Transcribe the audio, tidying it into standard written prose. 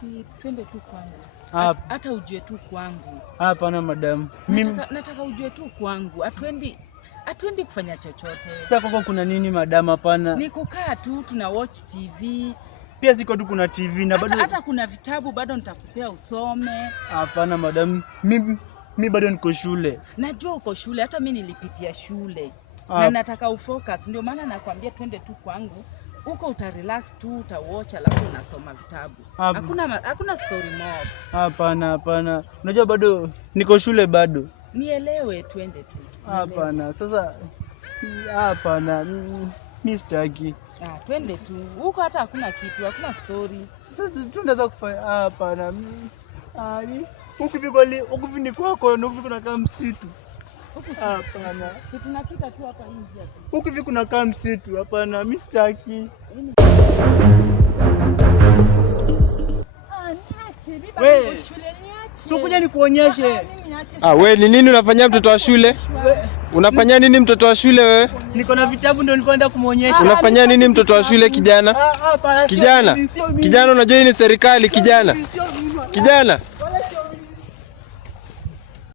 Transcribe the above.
Si twende tu kwangu. Hata ujue tu kwangu. Hapana madam. Nataka ujue tu kwangu. Hatuendi kufanya chochote. Sasa kwako kuna nini madam? Hapana. Ni kukaa tu tuna watch TV. Pia siko tu kuna TV na bado hata kuna vitabu bado nitakupea usome. Hapana madam. Mimi bado niko shule. Najua uko shule, hata mimi nilipitia shule. Na nataka ufocus, ndio maana nakwambia twende tu kwangu. Uko utarelax tu, utawatch alafu unasoma vitabu. Hakuna story mob. Hapana. Unajua bado niko shule bado. Nielewe, twende tu. Hapana. Sasa hapana. Mimi sitaki. Twende tu. Huko hata hakuna kitu, hakuna story. Sasa tunaweza kufanya hapana. Huku ni kwako na huku kuna kama msitu. Hapana. Si tunapita tu hapa nje. Huku kuna kama msitu. Hapana, mimi sitaki. Wewe, sikuja nikuonyeshe. Wewe ni nini unafanyia mtoto wa shule? Unafanya nini mtoto wa shule wewe? Niko na vitabu ndio nilikwenda kumuonyesha. Unafanya nini mtoto wa shule kijana? Kijana unajua hii ni serikali kijana. Kijana.